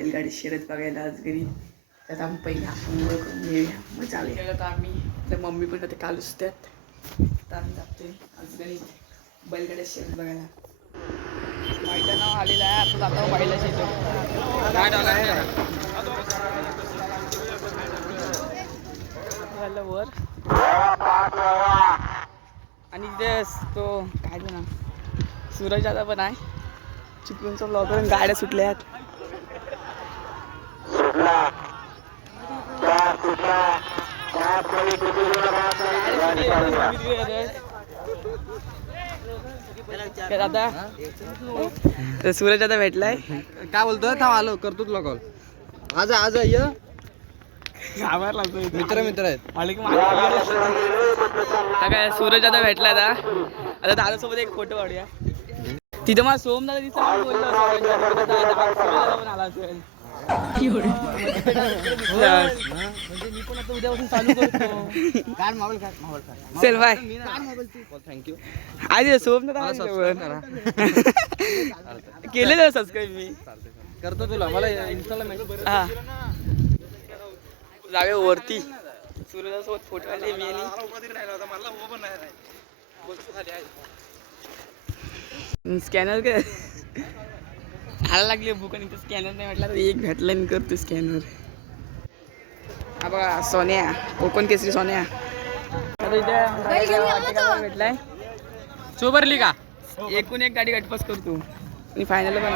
बैलगाडी शर्यत बघायला आज घरी. त्यात आम्ही पहिला अंघोळ करून घेऊया, मग चालूया. तर आम्ही तर मम्मी पण आता काल असतात, तर आम्ही जातोय आज घरी बैलगाडी शर्यत बघायला. मैदानावर आलेला आहे, आता जातो बैलाची इथं वर. आणि तिथे तो काय ना सूरज दादा पण आहे. चिपळूणचा ब्लॉगर. गाड्या सुटल्या आहेत. दादा सूरज दादा भेटलाय. काय बोलतोय? थांब आलो, करतो तुला कॉल. आज आज ये मित्र मित्र आहेत. काय सूरज दादा भेटला आता दादासोबत एक फोटो काढूया. तिथं मला सोम दादा दिसला, बोललो दादा पण आला असेल. म्हणजे मी पण आता उद्यापासून चालू करतो. चल बाय. थँक्यू. आधी सोम दादा केलं सबस्क्राईब मी करतो तुला. मला इन्स्टाला मेसेज. हा जाऊया वरती. सूर्यासोबत फोटो आले मी आणि स्कॅनर काय आला लागले बुक आणि स्कॅनर नाही म्हटलं तर एक भेटला आणि करतो स्कॅनर. हा बघा सोन्या, कोकण केसरी सोन्या भेटलाय. चोबरली का एकूण एक गाडी गटपास करतो आणि फायनल पण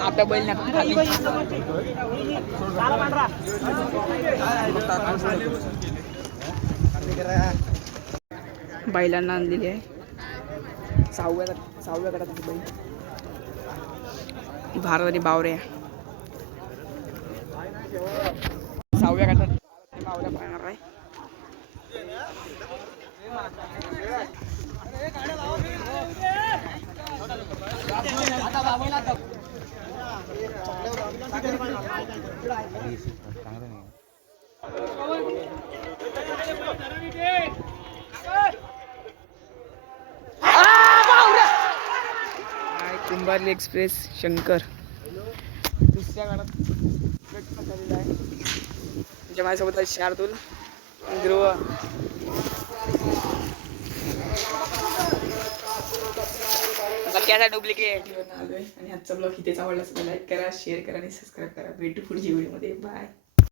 आता बैल खाली बैलांना आणलेली आहे. सहाव्या गटात बैल भारत आणि बावऱ्या. 6व्या गटात बावऱ्या पाहणार आहे. कुंभारली एक्सप्रेस शंकर दुसऱ्या गाडात झालेला आहे. त्याच्या माझ्यासोबत आहे शार्दूल ध्रुव. डुप्लिकेट आलोय आणि आजचा ब्लॉग इथेच आवडला असेल लाईक करा, शेअर करा आणि सबस्क्राईब करा. भेटू पुढच्या व्हिडिओमध्ये. बाय.